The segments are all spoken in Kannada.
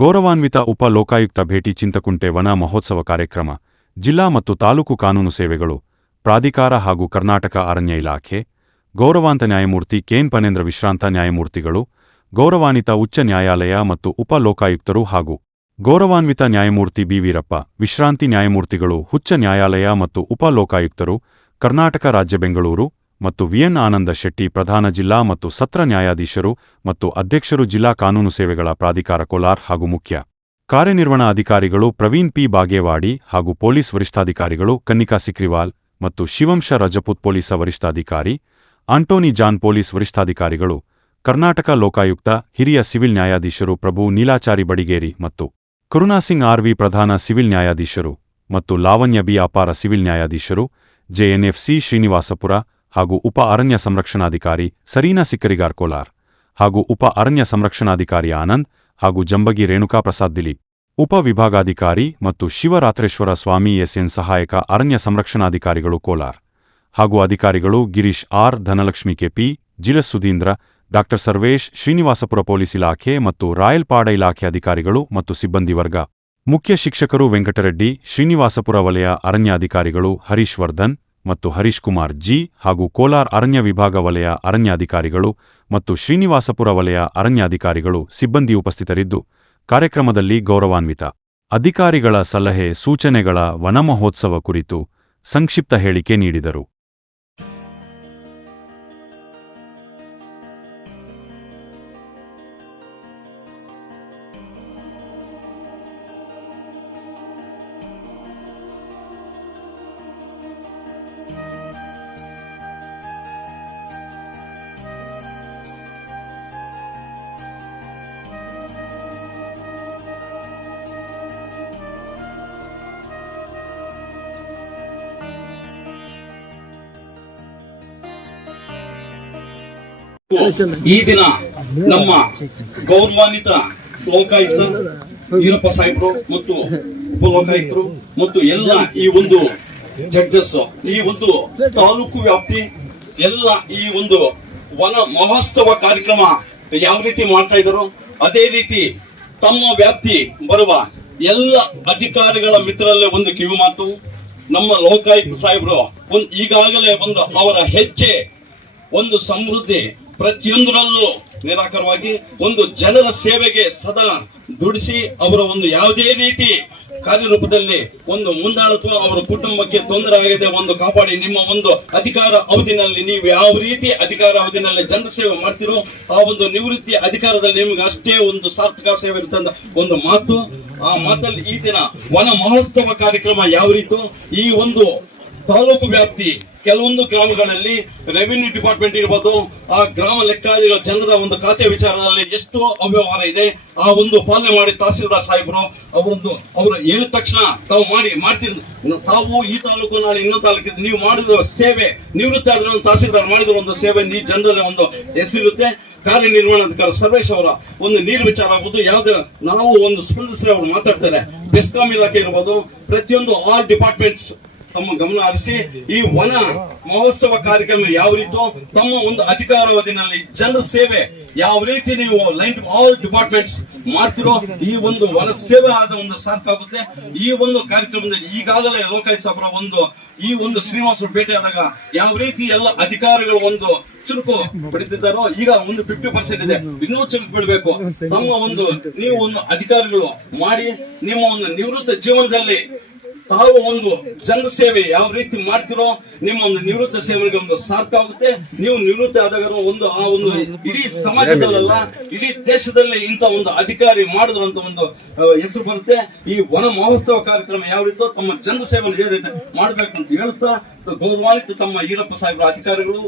ಗೌರವಾನ್ವಿತ ಉಪ ಲೋಕಾಯುಕ್ತ ಭೇಟಿ ಚಿಂತಕುಂಟೆ ವನ ಮಹೋತ್ಸವ ಕಾರ್ಯಕ್ರಮ ಜಿಲ್ಲಾ ಮತ್ತು ತಾಲೂಕು ಕಾನೂನು ಸೇವೆಗಳು ಪ್ರಾಧಿಕಾರ ಹಾಗೂ ಕರ್ನಾಟಕ ಅರಣ್ಯ ಇಲಾಖೆ ಗೌರವಾಂತ ನ್ಯಾಯಮೂರ್ತಿ ಕೆಎನ್ ಪನೇಂದ್ರ ವಿಶ್ರಾಂತ ನ್ಯಾಯಮೂರ್ತಿಗಳು ಗೌರವಾನ್ವಿತ ಉಚ್ಚ ನ್ಯಾಯಾಲಯ ಮತ್ತು ಉಪ ಲೋಕಾಯುಕ್ತರು ಹಾಗೂ ಗೌರವಾನ್ವಿತ ನ್ಯಾಯಮೂರ್ತಿ ಬಿ ವೀರಪ್ಪ ವಿಶ್ರಾಂತಿ ನ್ಯಾಯಮೂರ್ತಿಗಳು ಉಚ್ಚ ನ್ಯಾಯಾಲಯ ಮತ್ತು ಉಪ ಲೋಕಾಯುಕ್ತರು ಕರ್ನಾಟಕ ರಾಜ್ಯ ಬೆಂಗಳೂರು ಮತ್ತು ವಿಎನ್ ಆನಂದ ಶೆಟ್ಟಿ ಪ್ರಧಾನ ಜಿಲ್ಲಾ ಮತ್ತು ಸತ್ರ ನ್ಯಾಯಾಧೀಶರು ಮತ್ತು ಅಧ್ಯಕ್ಷರು ಜಿಲ್ಲಾ ಕಾನೂನು ಸೇವೆಗಳ ಪ್ರಾಧಿಕಾರ ಕೋಲಾರ್ ಹಾಗೂ ಮುಖ್ಯ ಕಾರ್ಯನಿರ್ವಹಣಾ ಅಧಿಕಾರಿಗಳು ಪ್ರವೀಣ್ ಪಿ ಬಾಗೇವಾಡಿ ಹಾಗೂ ಪೊಲೀಸ್ ವರಿಷ್ಠಾಧಿಕಾರಿಗಳು ಕನ್ನಿಕಾ ಸಿಕ್ರಿವಾಲ್ ಮತ್ತು ಶಿವಂಶ ರಜಪೂತ್ ಪೊಲೀಸ ವರಿಷ್ಠಾಧಿಕಾರಿ ಆಂಟೋನಿ ಜಾನ್ ಪೊಲೀಸ್ ವರಿಷ್ಠಾಧಿಕಾರಿಗಳು ಕರ್ನಾಟಕ ಲೋಕಾಯುಕ್ತ ಹಿರಿಯ ಸಿವಿಲ್ ನ್ಯಾಯಾಧೀಶರು ಪ್ರಭು ನೀಲಾಚಾರಿ ಬಡಿಗೇರಿ ಮತ್ತು ಕರುಣಾಸಿಂಗ್ ಆರ್ವಿ ಪ್ರಧಾನ ಸಿವಿಲ್ ನ್ಯಾಯಾಧೀಶರು ಮತ್ತು ಲಾವಣ್ಯ ಬಿ ಅಪಾರ ಸಿವಿಲ್ ನ್ಯಾಯಾಧೀಶರು ಜೆಎನ್ಎಫ್ಸಿ ಶ್ರೀನಿವಾಸಪುರ ಹಾಗೂ ಉಪ ಅರಣ್ಯ ಸಂರಕ್ಷಣಾಧಿಕಾರಿ ಸರೀನಾ ಸಿಕ್ಕರಿಗಾರ್ ಕೋಲಾರ್ ಹಾಗೂ ಉಪ ಅರಣ್ಯ ಸಂರಕ್ಷಣಾಧಿಕಾರಿ ಆನಂದ್ ಹಾಗೂ ಜಂಬಗಿ ರೇಣುಕಾ ಪ್ರಸಾದ್ ದಿಲೀಪ್ ಉಪ ವಿಭಾಗಾಧಿಕಾರಿ ಮತ್ತು ಶಿವರಾತ್ರೇಶ್ವರ ಸ್ವಾಮಿ ಎಸ್ಎನ್ ಸಹಾಯಕ ಅರಣ್ಯ ಸಂರಕ್ಷಣಾಧಿಕಾರಿಗಳು ಕೋಲಾರ್ ಹಾಗೂ ಅಧಿಕಾರಿಗಳು Girish R Dhanalakshmi KP GS Sudheendra ಡಾ ಸರ್ವೇಶ್ ಶ್ರೀನಿವಾಸಪುರ ಪೊಲೀಸ್ ಇಲಾಖೆ ಮತ್ತು ರಾಯಲ್ಪಾಡ ಇಲಾಖೆ ಅಧಿಕಾರಿಗಳು ಮತ್ತು ಸಿಬ್ಬಂದಿ ವರ್ಗ ಮುಖ್ಯ ಶಿಕ್ಷಕರು ವೆಂಕಟರೆಡ್ಡಿ ಶ್ರೀನಿವಾಸಪುರ ವಲಯ ಅರಣ್ಯ ಅಧಿಕಾರಿಗಳು ಹರೀಶ್ ವರ್ಧನ್ ಮತ್ತು ಹರೀಶ್ ಕುಮಾರ್ ಜಿ ಹಾಗೂ ಕೋಲಾರ್ ಅರಣ್ಯ ವಿಭಾಗ ವಲಯ ಅರಣ್ಯ ಅಧಿಕಾರಿಗಳು ಮತ್ತು ಶ್ರೀನಿವಾಸಪುರ ವಲಯ ಅರಣ್ಯ ಅಧಿಕಾರಿಗಳು ಸಿಬ್ಬಂದಿ ಉಪಸ್ಥಿತರಿದ್ದು ಕಾರ್ಯಕ್ರಮದಲ್ಲಿ ಗೌರವಾನ್ವಿತ ಅಧಿಕಾರಿಗಳ ಸಲಹೆ ಸೂಚನೆಗಳ ವನಮಹೋತ್ಸವ ಕುರಿತು ಸಂಕ್ಷಿಪ್ತ ಹೇಳಿಕೆ ನೀಡಿದರು. ಈ ದಿನ ನಮ್ಮ ಗೌರವಾನ್ವಿತ ಲೋಕಾಯುಕ್ತ ವೀರಪ್ಪ ಸಾಹೇಬರು ಮತ್ತು ಉಪಲೋಕಾಯುಕ್ತರು ಮತ್ತು ಎಲ್ಲ ಈ ಒಂದು ಜಡ್ಜಸ್ ಈ ಒಂದು ತಾಲೂಕು ವ್ಯಾಪ್ತಿ ಎಲ್ಲ ಈ ಒಂದು ವನ ಮಹೋತ್ಸವ ಕಾರ್ಯಕ್ರಮ ಯಾವ ರೀತಿ ಮಾಡ್ತಾ ಇದ್ದಾರೋ ಅದೇ ರೀತಿ ತಮ್ಮ ವ್ಯಾಪ್ತಿ ಬರುವ ಎಲ್ಲ ಅಧಿಕಾರಿಗಳ ಮಿತ್ರರಲ್ಲೇ ಒಂದು ಕಿವಿ ಮಾತು. ನಮ್ಮ ಲೋಕಾಯುಕ್ತ ಸಾಹೇಬರು ಈಗಾಗಲೇ ಒಂದು ಅವರ ಹೆಜ್ಜೆ ಒಂದು ಸಮೃದ್ಧಿ ಪ್ರತಿಯೊಂದರಲ್ಲೂ ನಿರಾಕರವಾಗಿ ಒಂದು ಜನರ ಸೇವೆಗೆ ಸದಾ ದುಡಿಸಿ ಅವರ ಒಂದು ಯಾವುದೇ ರೀತಿ ಕಾರ್ಯರೂಪದಲ್ಲಿ ಒಂದು ಮುಂದಾಳತ್ವ ಅವರ ಕುಟುಂಬಕ್ಕೆ ತೊಂದರೆ ಆಗದೆ ಒಂದು ಕಾಪಾಡಿ ನಿಮ್ಮ ಒಂದು ಅಧಿಕಾರ ಅವಧಿನಲ್ಲಿ ನೀವು ಯಾವ ರೀತಿ ಅಧಿಕಾರ ಅವಧಿನಲ್ಲಿ ಜನರ ಸೇವೆ ಮಾಡ್ತಿರೋ ಆ ಒಂದು ನಿವೃತ್ತಿ ಅಧಿಕಾರದಲ್ಲಿ ನಿಮಗೆ ಅಷ್ಟೇ ಒಂದು ಸಾರ್ಥಕ ಸೇವೆ ಇರುತ್ತೆ ಒಂದು ಮಾತು. ಆ ಮಾತಲ್ಲಿ ಈ ದಿನ ವನ ಮಹೋತ್ಸವ ಕಾರ್ಯಕ್ರಮ ಯಾವ ರೀತಿ ಈ ಒಂದು ತಾಲೂಕು ವ್ಯಾಪ್ತಿ ಕೆಲವೊಂದು ಗ್ರಾಮಗಳಲ್ಲಿ ರೆವಿನ್ಯೂ ಡಿಪಾರ್ಟ್ಮೆಂಟ್ ಇರ್ಬೋದು ಆ ಗ್ರಾಮ ಲೆಕ್ಕಾಧಿಕಾರಿಗಳ ಜನರ ಒಂದು ಖಾತೆ ವಿಚಾರದಲ್ಲಿ ಎಷ್ಟು ಅವ್ಯವಹಾರ ಇದೆ ಆ ಒಂದು ಪಾಲನೆ ಮಾಡಿ ತಹಸೀಲ್ದಾರ್ ಸಾಹೇಬರು ಅವರು ಹೇಳಿದ ತಕ್ಷಣ ತಾವು ಮಾಡ್ತೀರಿ ತಾವು ಈ ತಾಲೂಕು ನಾಳೆ ಇನ್ನೊಂದು ತಾಲೂಕು ನೀವು ಮಾಡಿದ ಸೇವೆ ನಿವೃತ್ತಿ ಆದ್ರೆ ತಹಸೀಲ್ದಾರ್ ಮಾಡಿದ ಒಂದು ಸೇವೆ ಈ ಜನರಲ್ಲಿ ಒಂದು ಹೆಸರಿರುತ್ತೆ. ಕಾರ್ಯನಿರ್ವಹಣಾಧಿಕಾರಿ ಸರ್ವೇಶ್ ಅವರ ಒಂದು ನೀರು ವಿಚಾರ ಆಗ್ಬೋದು ಯಾವುದೇ ನಾವು ಒಂದು ಸ್ಪಂದಿಸಿದ್ರೆ ಅವರು ಮಾತಾಡ್ತಾರೆ. ಬೆಸ್ಕಾಂ ಇಲಾಖೆ ಇರ್ಬೋದು ಪ್ರತಿಯೊಂದು ಆಲ್ ಡಿಪಾರ್ಟ್ಮೆಂಟ್ಸ್ ತಮ್ಮ ಗಮನ ಹರಿಸಿ ಈ ವನ ಮಹೋತ್ಸವ ಕಾರ್ಯಕ್ರಮ ಯಾವ ರೀತಿ ತಮ್ಮ ಒಂದು ಅಧಿಕಾರಾವಧಿನಲ್ಲಿ ಜನರ ಸೇವೆ ಯಾವ ರೀತಿ ನೀವು ಲೈನ್ ಆಲ್ ಡಿಪಾರ್ಟ್ಮೆಂಟ್ಸ್ ಮಾಡ್ತಿರೋ ಈ ಒಂದು ವನ ಸೇವೆ ಆದ ಒಂದು ಸಾರ್ಥಕ ಆಗುತ್ತೆ. ಈ ಒಂದು ಕಾರ್ಯಕ್ರಮದಲ್ಲಿ ಈಗಾಗಲೇ ಲೋಕಾಯುಕ್ತ ಸಾಹೇಬರ ಒಂದು ಈ ಒಂದು ಶ್ರೀನಿವಾಸರು ಭೇಟಿ ಆದಾಗ ಯಾವ ರೀತಿ ಎಲ್ಲ ಅಧಿಕಾರಿಗಳು ಒಂದು ಚುರುಕು ಪಡೆದಿದ್ದಾರೋ ಈಗ ಒಂದು 50% ಇದೆ, ಇನ್ನೂ ಚುರುಕು ಬಿಡಬೇಕು. ತಮ್ಮ ಒಂದು ನೀವು ಒಂದು ಅಧಿಕಾರಿಗಳು ಮಾಡಿ ನಿಮ್ಮ ಒಂದು ನಿವೃತ್ತ ಜೀವನದಲ್ಲಿ ತಾವು ಒಂದು ಜನ ಸೇವೆ ಯಾವ ರೀತಿ ಮಾಡ್ತಿರೋ ನಿಮ್ಮ ಒಂದು ನಿವೃತ್ತ ಸೇವೆಗೆ ಒಂದು ಸಾರ್ಥಕ ಆಗುತ್ತೆ. ನೀವು ನಿವೃತ್ತಿ ಆದಾಗ ಒಂದು ಆ ಒಂದು ಇಡೀ ಸಮಾಜದಲ್ಲ ಇಡೀ ದೇಶದಲ್ಲಿ ಇಂತ ಒಂದು ಅಧಿಕಾರಿ ಮಾಡಿದ್ರು ಅಂತ ಒಂದು ಹೆಸರು ಬರುತ್ತೆ. ಈ ವನ ಮಹೋತ್ಸವ ಕಾರ್ಯಕ್ರಮ ಯಾವ ರೀತಿ ತಮ್ಮ ಜನ ಸೇವೆಯನ್ನು ಯಾವ ರೀತಿ ಮಾಡ್ಬೇಕು ಅಂತ ಹೇಳ್ತಾ ಗೌರವಾನ್ವಿತ ತಮ್ಮ ಈರಪ್ಪ ಸಾಹೇಬರ ಅಧಿಕಾರಿಗಳು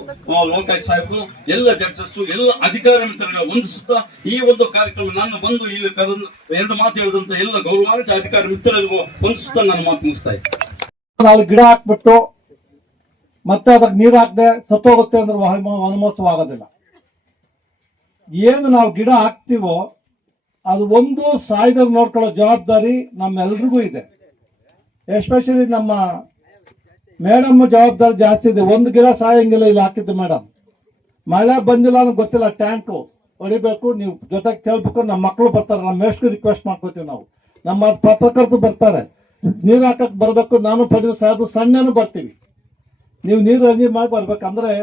ಲೋಕಾಯುಕ್ತ ಸಾಹೇಬರು ಎಲ್ಲ ಜಡ್ಜಸ್ ಎಲ್ಲ ಅಧಿಕಾರಿ ಮಿತ್ರಗಳ ಹೊಂದಿಸುತ್ತಾ ಈ ಒಂದು ಕಾರ್ಯಕ್ರಮ ನಾನು ಬಂದು ಇಲ್ಲಿ ಎರಡು ಮಾತು ಹೇಳಿದಂತ ಎಲ್ಲ ಗೌರವಾನ್ವಿತ ಅಧಿಕಾರಿ ಮಿತ್ರರಿಗೂ ಹೊಂದಿಸುತ್ತಾ ನನ್ನ ಮಾತು ಮುಗಿಸ್ತಾ ಇದ್ದೆ. ನಾಲ್ಕು ಗಿಡ ಹಾಕ್ಬಿಟ್ಟು ಮತ್ತೆ ಅದಕ್ಕೆ ನೀರು ಹಾಕದೆ ಸತ್ತೋಗುತ್ತೆ ಅಂದ್ರೆ ವನಮಹೋತ್ಸವ ಆಗೋದಿಲ್ಲ. ಏನು ನಾವು ಗಿಡ ಹಾಕ್ತಿವೋ ಅದು ಒಂದು ಸಾಯ್ದರ್ ನೋಡ್ಕೊಳ್ಳೋ ಜವಾಬ್ದಾರಿ ನಮ್ಮೆಲ್ರಿಗೂ ಇದೆ. ಎಸ್ಪೆಷಲಿ ನಮ್ಮ ಮೇಡಮ್ ಜವಾಬ್ದಾರಿ ಜಾಸ್ತಿ ಇದೆ. ಒಂದು ಗಿಡ ಸಾಯಂಗಿಲ್ಲ ಇಲ್ಲಿ ಹಾಕಿದ್ದು ಮೇಡಮ್. ಮಳೆ ಬಂದಿಲ್ಲ ಅನ್ನೋ ಗೊತ್ತಿಲ್ಲ, ಟ್ಯಾಂಕು ಹೊಡಿಬೇಕು, ನೀವು ಜೊತೆಗೆ ಕೇಳ್ಬೇಕು. ನಮ್ಮ ಮಕ್ಕಳು ಬರ್ತಾರೆ, ನಮ್ಮ ಮೇಷ್ಟ್ರು ರಿಕ್ವೆಸ್ಟ್ ಮಾಡ್ಕೋತೀವಿ ನಾವು. ನಮ್ಮ ಪತ್ರಕರ್ತರು ಬರ್ತಾರೆ, ನೀರು ಹಾಕಕ್ ಬರ್ಬೇಕು. ನಾನು ಪಡೆದ ಸಾಹೇಬ್ ಸಣ್ಣನು ಬರ್ತೀವಿ. ನೀವು ನೀರು ಮಾಡಿ ಬರ್ಬೇಕಂದ್ರೆ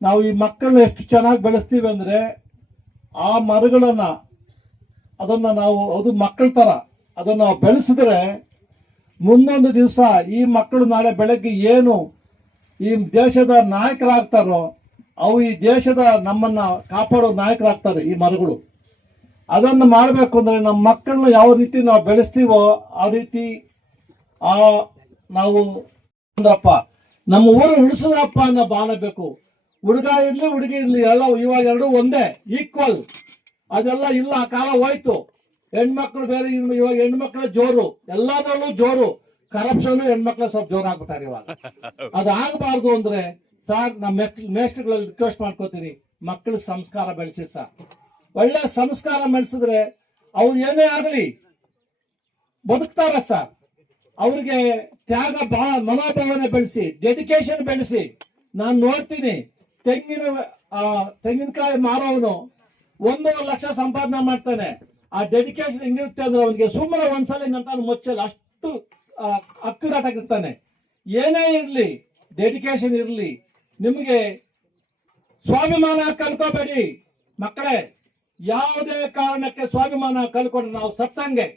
ನಾವು ಈ ಮಕ್ಕಳನ್ನ ಎಷ್ಟು ಚೆನ್ನಾಗಿ ಬೆಳೆಸ್ತೀವಿ ಅಂದ್ರೆ ಆ ಮರಗಳನ್ನ ಅದನ್ನ ನಾವು ಅದು ಮಕ್ಕಳ ತರ ಅದನ್ನ ನಾವು ಬೆಳೆಸಿದ್ರೆ ಮುಂದೊಂದು ದಿವಸ ಈ ಮಕ್ಕಳು ನಾಳೆ ಬೆಳಗ್ಗೆ ಏನು ಈ ದೇಶದ ನಾಯಕರಾಗ್ತಾರೋ ಅವು ಈ ದೇಶದ ನಮ್ಮನ್ನ ಕಾಪಾಡೋ ನಾಯಕರಾಗ್ತಾರೆ ಈ ಮರಗಳು. ಅದನ್ನ ಮಾಡಬೇಕು ಅಂದ್ರೆ ನಮ್ಮ ಮಕ್ಕಳನ್ನ ಯಾವ ರೀತಿ ನಾವು ಬೆಳೆಸ್ತೀವೋ ಆ ರೀತಿ ನಾವು ಅಂದ್ರಪ್ಪ ನಮ್ಮ ಊರು ಉಳಿಸಿದ್ರಪ್ಪ ಅನ್ನೋ ಭಾವನೆ ಬೇಕು. ಹುಡುಗ ಇರ್ಲಿ ಹುಡುಗಿ ಇರ್ಲಿ ಎಲ್ಲ ಇವಾಗ ಎರಡೂ ಒಂದೇ, ಈಕ್ವಲ್. ಅದೆಲ್ಲ ಇಲ್ಲ, ಆ ಕಾಲ ಹೋಯ್ತು. ಹೆಣ್ಮಕ್ಳು ಬೇರೆ, ಇವಾಗ ಹೆಣ್ಮಕ್ಳ ಜೋರು, ಎಲ್ಲದರಲ್ಲೂ ಜೋರು. ಕರಪ್ಷನ್ ಹೆಣ್ಮಕ್ಳ ಸ್ವಲ್ಪ ಜೋರು ಆಗ್ಬಿಟ್ಟಾರೆ ಇವಾಗ. ಅದಾಗಬಾರ್ದು ಅಂದ್ರೆ ಸರ್ ನಮ್ಮ ಮೇಷ್ಟ್ರುಗಳಲ್ಲಿ ರಿಕ್ವೆಸ್ಟ್ ಮಾಡ್ಕೋತೀನಿ, ಮಕ್ಕಳ ಸಂಸ್ಕಾರ ಬೆಳೆಸಿ ಸರ್. ಒಳ್ಳೆ ಸಂಸ್ಕಾರ ಬೆಳೆಸಿದ್ರೆ ಅವ್ರು ಏನೇ ಆಗಲಿ ಬದುಕ್ತಾರೆ ಸರ್. ಅವ್ರಿಗೆ ತ್ಯಾಗ ಮನೋಭಾವನೆ ಬೆಳೆಸಿ, ಡೆಡಿಕೇಶನ್ ಬೆಳೆಸಿ. ನಾನು ನೋಡ್ತೀನಿ ತೆಂಗಿನಕಾಯಿ ಮಾರೋವನು 1 ಲಕ್ಷ ಸಂಪಾದನೆ ಮಾಡ್ತಾನೆ. ಆ ಡೆಡಿಕೇಶನ್ ಹೆಂಗಿರುತ್ತೆ ಅಂದ್ರೆ ಅವನಿಗೆ ಸುಮ್ಮನೆ ಒಂದ್ಸಲ ಅಂತ ಮುಚ್ಚಲ್ಲ, ಅಷ್ಟು ಅಕ್ಯುರೇಟ್ ಆಗಿರ್ತಾನೆ. ಏನೇ ಇರ್ಲಿ ಡೆಡಿಕೇಶನ್ ಇರ್ಲಿ. ನಿಮಗೆ ಸ್ವಾಭಿಮಾನ ಕಳ್ಕೋಬೇಡಿ ಮಕ್ಕಳೇ. ಯಾವುದೇ ಕಾರಣಕ್ಕೆ ಸ್ವಾಭಿಮಾನ ಕಳ್ಕೊಂಡ್ರೆ ನಾವು ಸತ್ತಂಗೆ.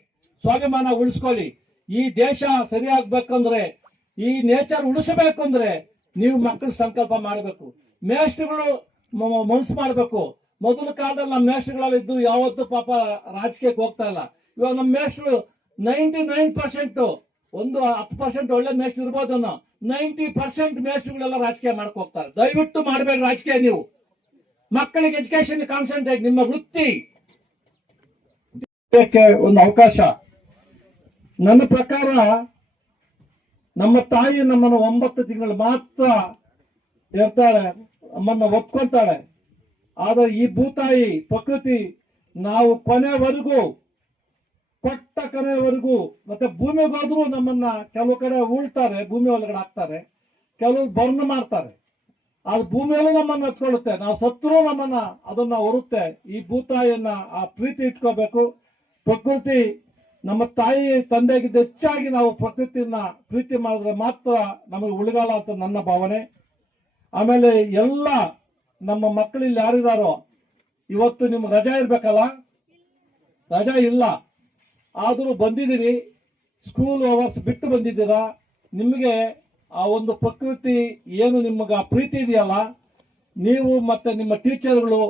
ಸ್ವಾಭಿಮಾನ ಉಳಿಸ್ಕೊಳ್ಳಿ. ಈ ದೇಶ ಸರಿಯಾಗಬೇಕಂದ್ರೆ, ಈ ನೇಚರ್ ಉಳಿಸಬೇಕು ಅಂದ್ರೆ ನೀವು ಮಕ್ಕಳು ಸಂಕಲ್ಪ ಮಾಡಬೇಕು. ಮೇಷ್ಟ್ರುಗಳು ಮನಸ್ಸು ಮಾಡಬೇಕು. ಮೊದಲ ಕಾಲದಲ್ಲಿ ನಮ್ಮ ಮೇಷ್ಟ್ರುಗಳಿದ್ದು ಯಾವತ್ತೂ ಪಾಪ ರಾಜಕೀಯಕ್ಕೆ ಹೋಗ್ತಾ ಇಲ್ಲ. ಇವಾಗ ನಮ್ಮ ಮೇಷ್ಟ್ರು 99%, 10% ಒಳ್ಳೆ ಮೇಷ್ಟ್ರು ಇರ್ಬೋದನ್ನ, 90% ಮೇಷ್ಟ್ರುಗಳೆಲ್ಲ ರಾಜಕೀಯ ಮಾಡಕ್ ಹೋಗ್ತಾರೆ. ದಯವಿಟ್ಟು ಮಾಡಬೇಡಿ ರಾಜಕೀಯ. ನೀವು ಮಕ್ಕಳಿಗೆ ಎಜುಕೇಶನ್ ಕಾನ್ಸಂಟ್ರೇಟ್, ನಿಮ್ಮ ವೃತ್ತಿ ಒಂದು ಅವಕಾಶ. ನನ್ನ ಪ್ರಕಾರ ನಮ್ಮ ತಾಯಿ ನಮ್ಮನ್ನು 9 ತಿಂಗಳು ಮಾತ್ರ ಇರ್ತಾಳೆ, ನಮ್ಮನ್ನ ಒಪ್ಕೊಂತಾಳೆ. ಆದ್ರೆ ಈ ಭೂತಾಯಿ ಪ್ರಕೃತಿ ನಾವು ಕೊನೆವರೆಗೂ ಮತ್ತೆ ಭೂಮಿಗೆ ಹೋದ್ರು ನಮ್ಮನ್ನ ಕೆಲವು ಕಡೆ ಉಳ್ತಾರೆ, ಭೂಮಿ ಒಳಗಡೆ ಹಾಕ್ತಾರೆ, ಕೆಲವು ಬರ್ನ್ ಮಾಡ್ತಾರೆ. ಅದು ಭೂಮಿಯಲ್ಲೂ ನಮ್ಮನ್ನ ಎತ್ಕೊಳ್ಳುತ್ತೆ. ನಾವು ಸತ್ರು ನಮ್ಮನ್ನ ಅದನ್ನ ಹೊರುತ್ತೆ. ಈ ಭೂತಾಯಿಯನ್ನ ಆ ಪ್ರೀತಿ ಇಟ್ಕೋಬೇಕು. ಪ್ರಕೃತಿ ನಮ್ಮ ತಾಯಿ ತಂದೆಗಿಂತ ಹೆಚ್ಚಾಗಿ ನಾವು ಪ್ರಕೃತಿಯನ್ನ ಪ್ರೀತಿ ಮಾಡಿದ್ರೆ ಮಾತ್ರ ನಮಗೆ ಉಳಿಗಾಲ ಅಂತ ನನ್ನ ಭಾವನೆ. ಆಮೇಲೆ ಎಲ್ಲ ನಮ್ಮ ಮಕ್ಕಳಿಲ್ಲಿ ಯಾರಿದಾರೋ ಇವತ್ತು ನಿಮ್ಗೆ ರಜಾ ಇರ್ಬೇಕಲ್ಲ, ರಜಾ ಇಲ್ಲ, ಆದರೂ ಬಂದಿದ್ದೀರಿ, ಸ್ಕೂಲ್ ಅವರ್ಸ್ ಬಿಟ್ಟು ಬಂದಿದ್ದೀರಾ. ನಿಮಗೆ ಆ ಒಂದು ಪ್ರಕೃತಿ ಏನು ನಿಮಗೆ ಆ ಪ್ರೀತಿ ಇದೆಯಲ್ಲ, ನೀವು ಮತ್ತೆ ನಿಮ್ಮ ಟೀಚರ್ಗಳು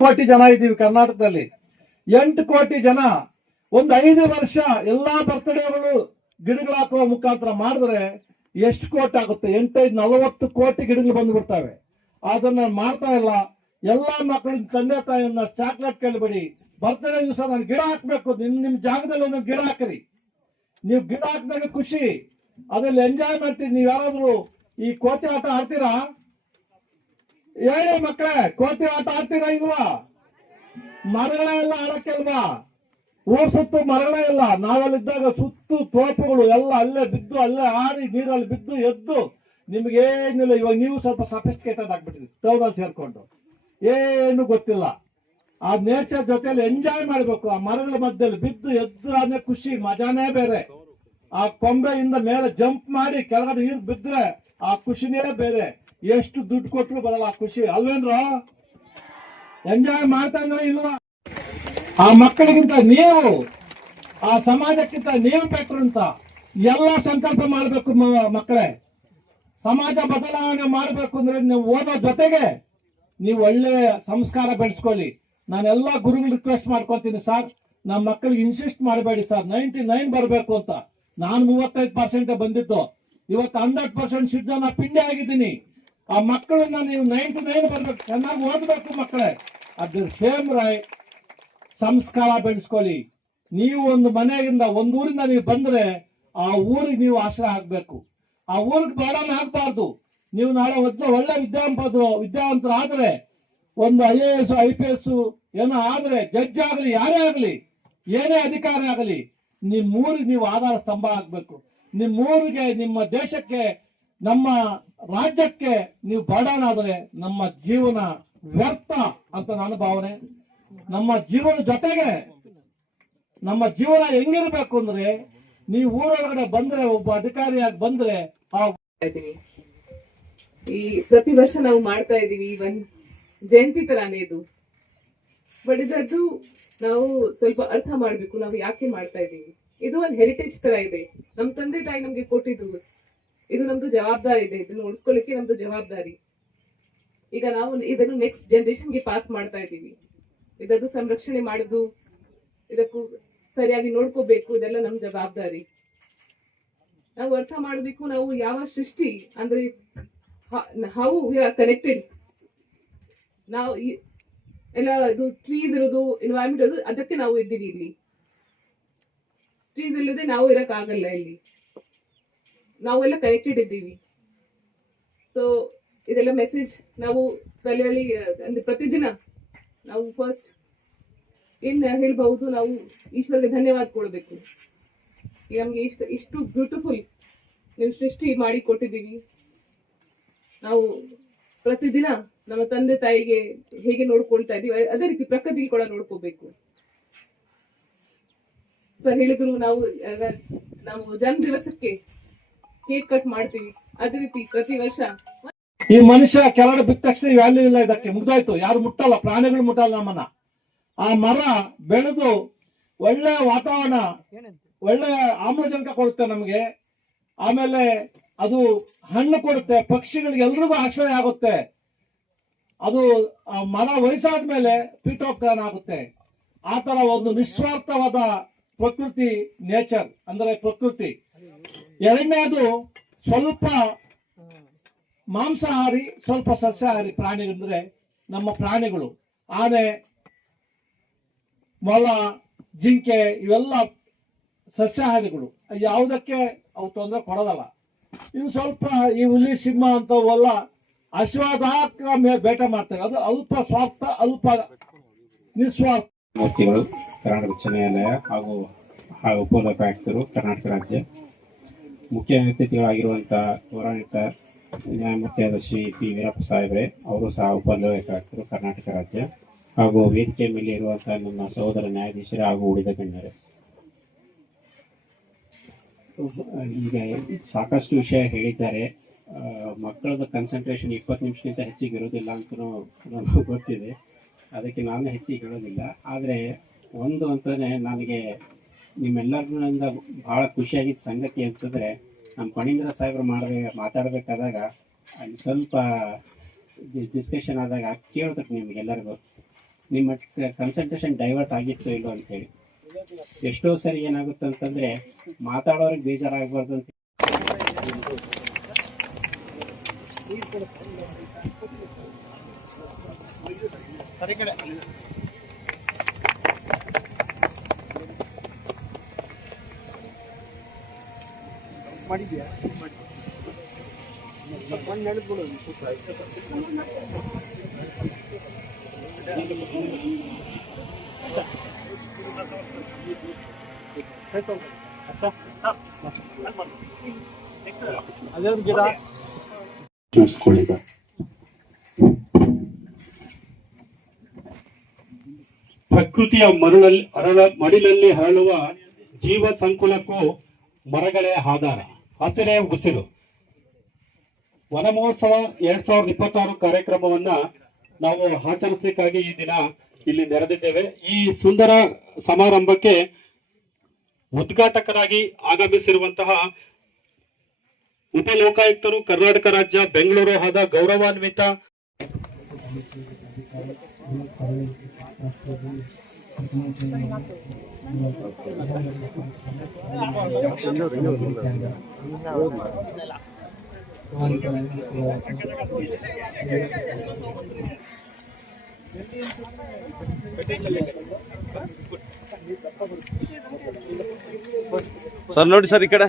8 ಕೋಟಿ ಜನ ಇದ್ದೀವಿ ಕರ್ನಾಟಕದಲ್ಲಿ. 8 ಕೋಟಿ ಜನ ಒಂದು 5 ವರ್ಷ ಎಲ್ಲಾ ಬರ್ತಡೇಗಳು ಗಿಡಗಳು ಹಾಕುವ ಮುಖಾಂತರ ಮಾಡಿದ್ರೆ ಎಷ್ಟು ಕೋಟಿ ಆಗುತ್ತೆ? 40 ಕೋಟಿ ಗಿಡಗಳು ಬಂದ್ಬಿಡ್ತವೆ. ಅದನ್ನ ಮಾಡ್ತಾ ಇಲ್ಲ. ಎಲ್ಲಾ ಮಕ್ಕಳಿಗೆ ತಂದೆ ತಾಯಿಯನ್ನ ಚಾಕ್ಲೇಟ್ ಕೇಳಬೇಡಿ. ಬರ್ತಡೇ ದಿವಸ ನಾನು ಗಿಡ ಹಾಕ್ಬೇಕು, ನಿಮ್ ಜಾಗದಲ್ಲಿ ಒಂದೊಂದು ಗಿಡ ಹಾಕಿರಿ. ನೀವು ಗಿಡ ಹಾಕಿದಾಗ ಖುಷಿ, ಅದ್ರಲ್ಲಿ ಎಂಜಾಯ್ ಮಾಡ್ತೀರಿ. ನೀವು ಯಾರಾದ್ರೂ ಈ ಕೋತಿ ಆಟ ಆಡ್ತೀರಾ? ಹೇಳಿ ಮಕ್ಕಳೇ, ಕೋತಿ ಆಟ ಆಡ್ತೀರಾ ಇಲ್ವಾ? ಮರಗಳ ಎಲ್ಲ ಆಡಕ್ಕೆಲ್ವಾ? ಊರ್ ಸುತ್ತು ಮರಗಳೇ ಇಲ್ಲ. ನಾವಲ್ಲಿದ್ದಾಗ ಸುತ್ತು ತೋಪುಗಳು ಎಲ್ಲ ಅಲ್ಲೇ ಬಿದ್ದು, ಅಲ್ಲೇ ಆಡಿ, ನೀರಲ್ಲಿ ಬಿದ್ದು ಎದ್ದು. ನಿಮ್ಗೇನಿಲ್ಲ. ಇವಾಗ ನೀವು ಸ್ವಲ್ಪ ಸಫಿಸ್ಟಿಕೇಟೆಡ್ ಆಗ್ಬಿಟ್ಟಿರಿ, ಟೌನಲ್ಲಿ ಸೇರ್ಕೊಂಡು ಏನು ಗೊತ್ತಿಲ್ಲ. ಆ ನೇಚರ್ ಜೊತೆಲಿ ಎಂಜಾಯ್ ಮಾಡ್ಬೇಕು. ಆ ಮರಗಳ ಮಧ್ಯದಲ್ಲಿ ಬಿದ್ದು ಎದ್ದು ಖುಷಿ, ಮಜಾನೇ ಬೇರೆ. ಆ ಕೊಂಬೆಯಿಂದ ಮೇಲೆ ಜಂಪ್ ಮಾಡಿ ಕೆಳಗಡೆ ನೀರು ಬಿದ್ರೆ ಆ ಖುಷಿನೇ ಬೇರೆ. ಎಷ್ಟು ದುಡ್ಡು ಕೊಟ್ಟರು ಬರಲ್ಲ ಆ ಖುಷಿ, ಅಲ್ವೇನ್ರ? ಎಂಜಾಯ್ ಮಾಡ್ತಾ ಇದ್ರೆ ಇಲ್ವಾ? ಆ ಮಕ್ಕಳಿಗಿಂತ ನೀವು, ಆ ಸಮಾಜಕ್ಕಿಂತ ನೀವು ಬೆಟ್ರು ಅಂತ ಎಲ್ಲ ಸಂಕಲ್ಪ ಮಾಡಬೇಕು ಮಕ್ಕಳೇ. ಸಮಾಜ ಬದಲಾವಣೆ ಮಾಡಬೇಕು ಅಂದ್ರೆ ನೀವು ಓದೋ ಜೊತೆಗೆ ನೀವು ಒಳ್ಳೆ ಸಂಸ್ಕಾರ ಬೆಳೆಸ್ಕೊಳ್ಳಿ. ನಾನೆಲ್ಲ ಗುರುಗಳು ರಿಕ್ವೆಸ್ಟ್ ಮಾಡ್ಕೊತೀನಿ, ಸರ್ ನಮ್ಮ ಮಕ್ಕಳಿಗೆ ಇನ್ಸಿಸ್ಟ್ ಮಾಡಬೇಡಿ ಸರ್, 99 ಬರಬೇಕು ಅಂತ. ನಾನು 35% ಬಂದಿದ್ದು, ಇವತ್ತು 100% ಸಿಟಿಜನ್ ಆಫ್ ಇಂಡಿಯಾ ಆಗಿದ್ದೀನಿ. ಆ ಮಕ್ಕಳನ್ನ ನೀವು 99 ಬರ್ಬೇಕು, ಚೆನ್ನಾಗಿ ಓದಬೇಕು ಮಕ್ಕಳೇ. ಅದ್ರ ಸೇಮ್ ರೈಟ್ ಸಂಸ್ಕಾರ ಬೆಳೆಸ್ಕೊಳ್ಳಿ. ನೀವು ಒಂದು ಮನೆಯಿಂದ ಒಂದು ಊರಿಂದ ನೀವು ಬಂದ್ರೆ ಆ ಊರಿಗೆ ನೀವು ಆಶ್ರಯ ಆಗ್ಬೇಕು. ಆ ಊರಿಗೆ ಬಾಡನ ಆಗ್ಬಾರ್ದು. ನೀವು ನಾಳೆ ಒಳ್ಳೆ ವಿದ್ಯಾವಂತರಾದ್ರೆ, ಒಂದು IAS IPS ಏನೋ ಆದ್ರೆ, ಜಡ್ಜ್ ಆಗಲಿ, ಯಾರೇ ಆಗಲಿ, ಏನೇ ಅಧಿಕಾರಿ ಆಗಲಿ, ನಿಮ್ಮೂರಿಗೆ ನೀವು ಆಧಾರ ಸ್ತಂಭ ಆಗ್ಬೇಕು. ನಿಮ್ಮೂರಿಗೆ, ನಿಮ್ಮ ದೇಶಕ್ಕೆ, ನಮ್ಮ ರಾಜ್ಯಕ್ಕೆ ನೀವು ಬಾಡನಾದ್ರೆ ನಮ್ಮ ಜೀವನ ವ್ಯರ್ಥ ಅಂತ ನನ್ನ ಭಾವನೆ. ನಮ್ಮ ಜೀವನ ಜೊತೆಗೆ ನಮ್ಮ ಜೀವನ ಹೆಂಗಿರ್ಬೇಕು ಅಂದ್ರೆ, ನೀವು ಊರೊಳಗಡೆ ಬಂದ್ರೆ, ಒಬ್ಬ ಅಧಿಕಾರಿಯಾಗಿ ಬಂದ್ರೆ ಇದ್ದೀವಿ. ಈ ಪ್ರತಿ ವರ್ಷ ನಾವು ಮಾಡ್ತಾ ಇದೀವಿ, ಒಂದ್ ಜಯಂತಿ ತರಾನೇ ಇದು. ಬಟ್ ಇದದ್ದು ನಾವು ಸ್ವಲ್ಪ ಅರ್ಥ ಮಾಡ್ಬೇಕು, ನಾವು ಯಾಕೆ ಮಾಡ್ತಾ ಇದೀವಿ. ಇದು ಒಂದು ಹೆರಿಟೇಜ್ ತರ ಇದೆ, ನಮ್ ತಂದೆ ತಾಯಿ ನಮ್ಗೆ ಕೊಟ್ಟಿದ್ದು. ಇದು ನಮ್ದು ಜವಾಬ್ದಾರಿ ಇದೆ, ಇದನ್ನು ಉಳಿಸ್ಕೊಳ್ಳಿಕ್ಕೆ ನಮ್ದು ಜವಾಬ್ದಾರಿ. ಈಗ ನಾವು ಇದನ್ನು ನೆಕ್ಸ್ಟ್ ಜನರೇಷನ್ಗೆ ಪಾಸ್ ಮಾಡ್ತಾ ಇದ್ದೀವಿ. ಇದದ್ದು ಸಂರಕ್ಷಣೆ ಮಾಡುದು, ಇದಕ್ಕೂ ಸರಿಯಾಗಿ ನೋಡ್ಕೋಬೇಕು, ಇದೆಲ್ಲ ನಮ್ ಜವಾಬ್ದಾರಿ. ನಾವು ಅರ್ಥ ಮಾಡಬೇಕು, ನಾವು ಯಾವ ಸೃಷ್ಟಿ ಅಂದ್ರೆ ಹೌ ವಿ ಆರ್ ಕನೆಕ್ಟೆಡ್. ನಾವು ಎಲ್ಲ ಇದು ಟ್ರೀಸ್ ಇರೋದು, ಎನ್ವೈರನ್ಮೆಂಟ್ ಇರೋದು, ಅದಕ್ಕೆ ನಾವು ಇದ್ದೀವಿ ಇಲ್ಲಿ. ಟ್ರೀಸ್ ಇಲ್ಲದೆ ನಾವು ಇರಕ್ ಆಗಲ್ಲ ಇಲ್ಲಿ, ನಾವೆಲ್ಲ ಕನೆಕ್ಟೆಡ್ ಇದ್ದೀವಿ. ಸೊ ಇದೆಲ್ಲ ಮೆಸೇಜ್ ನಾವು ತಲೆಯಲ್ಲಿ ಅಂದ್ರೆ ಪ್ರತಿದಿನ ನಾವು ಫಸ್ಟ್ ಏನ್ ಹೇಳ್ಬಹುದು, ನಾವು ಈಶ್ವರ್ಗೆ ಧನ್ಯವಾದ ಕೊಡಬೇಕು. ಈಗ ನಮ್ಗೆ ಇಷ್ಟು ಬ್ಯೂಟಿಫುಲ್ ನೀವು ಸೃಷ್ಟಿ ಮಾಡಿ ಕೊಟ್ಟಿದ್ದೀವಿ. ನಾವು ಪ್ರತಿದಿನ ನಮ್ಮ ತಂದೆ ತಾಯಿಗೆ ಹೇಗೆ ನೋಡ್ಕೊಳ್ತಾ ಇದೀವಿ, ಅದೇ ರೀತಿ ಪ್ರಕೃತಿಗೆ ಕೂಡ ನೋಡ್ಕೋಬೇಕು. ಸರ್ ಹೇಳಿದ್ರು, ನಾವು ಜನ್ಮ ದಿವಸಕ್ಕೆ ಕೇಕ್ ಕಟ್ ಮಾಡ್ತೀವಿ, ಅದೇ ರೀತಿ ಪ್ರತಿ ವರ್ಷ ಈ ಮನುಷ್ಯ ಕೆಳಗಡೆ ಬಿದ್ದ ತಕ್ಷಣ ವ್ಯಾಲ್ಯೂ ಇಲ್ಲ, ಇದಕ್ಕೆ ಮುಗ್ದೋಯ್ತು. ಯಾರು ಮುಟ್ಟಲ್ಲ, ಪ್ರಾಣಿಗಳು ಮುಟ್ಟಲ್ಲ ನಮ್ಮನ್ನ. ಆ ಮರ ಬೆಳೆದು ಒಳ್ಳೆ ವಾತಾವರಣ, ಒಳ್ಳೆ ಆಮ್ಲಜನಕ ಕೊಡುತ್ತೆ ನಮಗೆ. ಆಮೇಲೆ ಅದು ಹಣ್ಣು ಕೊಡುತ್ತೆ, ಪಕ್ಷಿಗಳಿಗೆ ಎಲ್ರಿಗೂ ಆಶ್ರಯ ಆಗುತ್ತೆ. ಅದು ಮರ ವಯಸ್ಸಾದ್ಮೇಲೆ ಪೀಠೋಪಕರಣ ಆಗುತ್ತೆ. ಆ ತರ ಒಂದು ನಿಸ್ವಾರ್ಥವಾದ ಪ್ರಕೃತಿ, ನೇಚರ್ ಅಂದ್ರೆ ಪ್ರಕೃತಿ. ಎರಡನೇದು ಸ್ವಲ್ಪ ಮಾಂಸಾಹಾರಿ, ಸ್ವಲ್ಪ ಸಸ್ಯಾಹಾರಿ ಪ್ರಾಣಿಗಳಂದ್ರೆ ನಮ್ಮ ಪ್ರಾಣಿಗಳು. ಆನೆ, ಮೊಲ, ಜಿಂಕೆ ಇವೆಲ್ಲ ಸಸ್ಯಾಹಾರಿಗಳು. ಯಾವುದಕ್ಕೆ ಅವು ತೊಂದರೆ ಕೊಡೋದಲ್ಲ. ಇನ್ನು ಸ್ವಲ್ಪ ಈ ಹುಲಿ, ಸಿಂಹ ಅಂತವೆಲ್ಲ ಅಶ್ವಾದಾಕ ಬೇಟೆ ಮಾಡ್ತೇವೆ. ಅದು ಅಲ್ಪ ಸ್ವಾರ್ಥ, ಅಲ್ಪ ನಿಸ್ವಾರ್ಥ. ಮೂರ್ತಿಗಳು ಕರ್ನಾಟಕ ಉಚ್ಚ ನ್ಯಾಯಾಲಯ ಹಾಗೂ ಉಪಲೋಕಾಯುಕ್ತರು ಕರ್ನಾಟಕ ರಾಜ್ಯ, ಮುಖ್ಯ ಅತಿಥಿಗಳಾಗಿರುವಂತಹ ಗೌರವಾನ್ವಿತ ನ್ಯಾಯಮೂರ್ತಿಯಾದ ಶ್ರೀ ಪಿ ವೀರಪ್ಪ ಸಾಹೇಬ್ರೆ, ಅವರು ಸಹ ಉಪಲೋಕಾಯುಕ್ತರು ಕರ್ನಾಟಕ ರಾಜ್ಯ, ಹಾಗೂ ವೇದಿಕೆ ಮೇಲೆ ಇರುವಂತಹ ನನ್ನ ಸಹೋದರ ನ್ಯಾಯಾಧೀಶರೇ ಹಾಗೂ ಉಳಿದ ಗಣ್ಯರೇ, ಈಗ ಸಾಕಷ್ಟು ವಿಷಯ ಹೇಳಿದ್ದಾರೆ. ಮಕ್ಕಳದ ಕನ್ಸಂಟ್ರೇಷನ್ 20 ನಿಮಿಷಕ್ಕಿಂತ ಹೆಚ್ಚಿಗೆ ಇರೋದಿಲ್ಲ ಅಂತ ನಮಗೆ ಗೊತ್ತಿದೆ, ಅದಕ್ಕೆ ನಾನು ಹೆಚ್ಚಿಗೆ ಹೇಳೋದಿಲ್ಲ. ಆದರೆ ಒಂದು ಅಂತಂದರೆ, ನನಗೆ ನಿಮ್ಮೆಲ್ಲರಿಂದ ಭಾಳ ಖುಷಿಯಾಗಿದ್ದ ಸಂಗತಿ ಅಂತಂದರೆ, ನಮ್ಮ ಫಣೀಂದ್ರ ಸಾಹೇಬ್ರು ಮಾತಾಡಬೇಕಾದಾಗ ಅಲ್ಲಿ ಸ್ವಲ್ಪ ಡಿಸ್ಕಷನ್ ಆದಾಗ ಕೇಳ್ಬೇಕು ನಿಮಗೆಲ್ಲರಿಗೂ, ನಿಮ್ಮ ಕನ್ಸಂಟ್ರೇಷನ್ ಡೈವರ್ಟ್ ಆಗಿತ್ತು ಇಲ್ಲೋ ಅಂತೇಳಿ. ಎಷ್ಟೋ ಸರಿ ಏನಾಗುತ್ತೆ ಅಂತಂದರೆ, ಮಾತಾಡೋರಿಗೆ ಬೇಜಾರಾಗಬಾರ್ದು ಅಂತ ನಡೆಸ್ಕೊಳ್ಳಿದೆ. ಪ್ರಕೃತಿಯ ಮಡಿಲಲ್ಲಿ ಹರಳುವ ಜೀವ ಸಂಕುಲಕ್ಕೂ ಮರಗಳೇ ಆಧಾರ, ಹಸಿರೇ ಉಸಿರು. ವನ ಮಹೋತ್ಸವ 2026 ಕಾರ್ಯಕ್ರಮವನ್ನ ನಾವು ಆಚರಿಸಲಿಕ್ಕಾಗಿ ಈ ದಿನ ಇಲ್ಲಿ ನೆರೆದಿದ್ದೇವೆ. ಈ ಸುಂದರ ಸಮಾರಂಭಕ್ಕೆ ಉದ್ಘಾಟಕರಾಗಿ ಆಗಮಿಸಿರುವಂತಹ ಉಪಲೋಕಾಯುಕ್ತರು ಕರ್ನಾಟಕ ರಾಜ್ಯ ಬೆಂಗಳೂರು ಆದ ಗೌರವಾನ್ವಿತ ಸರ್ ನೋಡಿ ಸರ್ ಈ ಕಡೆ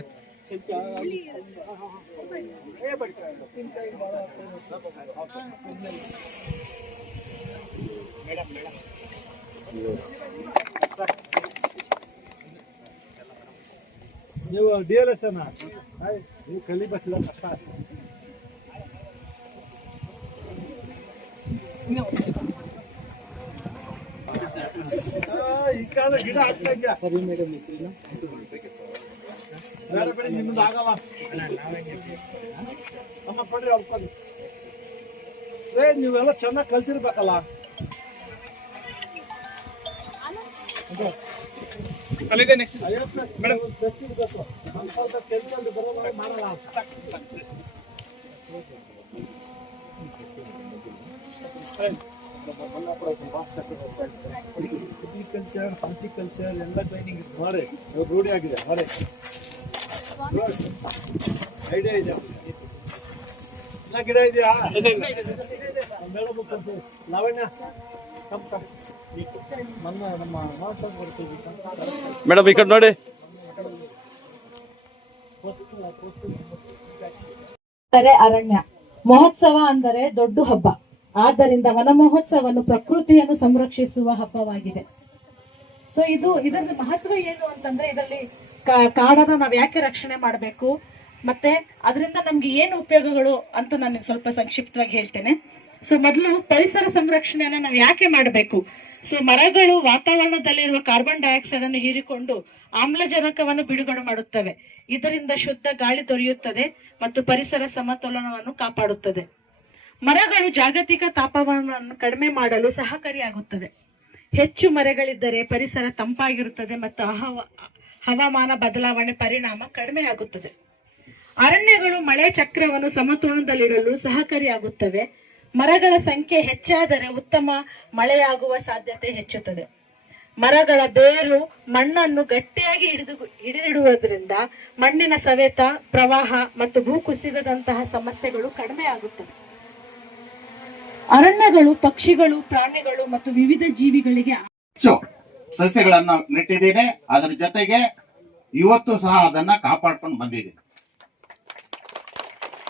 ನೀವು DLS ನೀವು ಕಲಿಬೇಕಿಲ್ಲ ಕಷ್ಟ. ಈ ಕಾಲ ಗಿಡ ಹಾಕ್ತಾ ಇದ್ಯಾ? ಬೇಡ ಬೇಡ, ನಿಮ್ದು ಆಗಲ್ಲ. ನಮ್ಮ ಪಡ್ರಿ ಅವ್ಕೊಂಡು ನೀವೆಲ್ಲ ಚೆನ್ನಾಗಿ ಕಲ್ತಿರ್ಬೇಕಲ್ಲ. ಅಗ್ರಿಕಲ್ಚರ್, ಹಾರ್ಟಿಕಲ್ಚರ್ ಎಲ್ಲ ಟ್ರೈನಿಂಗ್ ಮಾಡಿ ರೂಢಿ ಆಗಿದೆ. ಮಾಡಿ ಐಡಿಯಾ ಇದೆ. ಎಲ್ಲ ಗಿಡ ಇದೆಯಾ? ಲಾವಣ್ಯ ನಮ್ಮ ಮೇಡಮ್ ಈ ಕಡೆ ನೋಡಿ. ಅರಣ್ಯ ಮಹೋತ್ಸವ ಅಂದರೆ ದೊಡ್ಡ ಹಬ್ಬ. ಆದ್ದರಿಂದ ವನ ಮಹೋತ್ಸವವನ್ನು ಪ್ರಕೃತಿಯನ್ನು ಸಂರಕ್ಷಿಸುವ ಹಬ್ಬವಾಗಿದೆ. ಸೊ ಇದರ ಮಹತ್ವ ಏನು ಅಂತಂದ್ರೆ, ಇದರಲ್ಲಿ ಕಾಡನ್ನ ನಾವ್ ಯಾಕೆ ರಕ್ಷಣೆ ಮಾಡಬೇಕು ಮತ್ತೆ ಅದರಿಂದ ನಮ್ಗೆ ಏನು ಉಪಯೋಗಗಳು ಅಂತ ನಾನು ಸ್ವಲ್ಪ ಸಂಕ್ಷಿಪ್ತವಾಗಿ ಹೇಳ್ತೇನೆ. ಸೊ ಮೊದಲು ಪರಿಸರ ಸಂರಕ್ಷಣೆಯನ್ನ ನಾವು ಯಾಕೆ ಮಾಡಬೇಕು? ಸೊ ಮರಗಳು ವಾತಾವರಣದಲ್ಲಿರುವ ಕಾರ್ಬನ್ ಡೈಆಕ್ಸೈಡ್ ಅನ್ನು ಹೀರಿಕೊಂಡು ಆಮ್ಲಜನಕವನ್ನು ಬಿಡುಗಡೆ ಮಾಡುತ್ತವೆ. ಇದರಿಂದ ಶುದ್ಧ ಗಾಳಿ ದೊರೆಯುತ್ತದೆ ಮತ್ತು ಪರಿಸರ ಸಮತೋಲನವನ್ನು ಕಾಪಾಡುತ್ತದೆ. ಮರಗಳು ಜಾಗತಿಕ ತಾಪಮಾನವನ್ನು ಕಡಿಮೆ ಮಾಡಲು ಸಹಕಾರಿಯಾಗುತ್ತದೆ. ಹೆಚ್ಚು ಮರಗಳಿದ್ದರೆ ಪರಿಸರ ತಂಪಾಗಿರುತ್ತದೆ ಮತ್ತು ಹವಾಮಾನ ಬದಲಾವಣೆ ಪರಿಣಾಮ ಕಡಿಮೆ ಆಗುತ್ತದೆ. ಅರಣ್ಯಗಳು ಮಳೆ ಚಕ್ರವನ್ನು ಸಮತೋಲನದಲ್ಲಿಡಲು ಸಹಕಾರಿಯಾಗುತ್ತವೆ. ಮರಗಳ ಸಂಖ್ಯೆ ಹೆಚ್ಚಾದರೆ ಉತ್ತಮ ಮಳೆಯಾಗುವ ಸಾಧ್ಯತೆ ಹೆಚ್ಚುತ್ತದೆ. ಮರಗಳ ಬೇರು ಮಣ್ಣನ್ನು ಗಟ್ಟಿಯಾಗಿ ಹಿಡಿದಿಡುವುದರಿಂದ ಮಣ್ಣಿನ ಸವೆತ, ಪ್ರವಾಹ ಮತ್ತು ಭೂಕುಸಿತದಂತಹ ಸಮಸ್ಯೆಗಳು ಕಡಿಮೆ ಆಗುತ್ತವೆ. ಅರಣ್ಯಗಳು ಪಕ್ಷಿಗಳು, ಪ್ರಾಣಿಗಳು ಮತ್ತು ವಿವಿಧ ಜೀವಿಗಳಿಗೆ ಸಸ್ಯಗಳನ್ನ ನೆಟ್ಟಿದ್ದೇನೆ. ಅದರ ಜೊತೆಗೆ ಇವತ್ತು ಸಹ ಅದನ್ನ ಕಾಪಾಡ್ಕೊಂಡು ಬಂದಿದ್ದೀನಿ.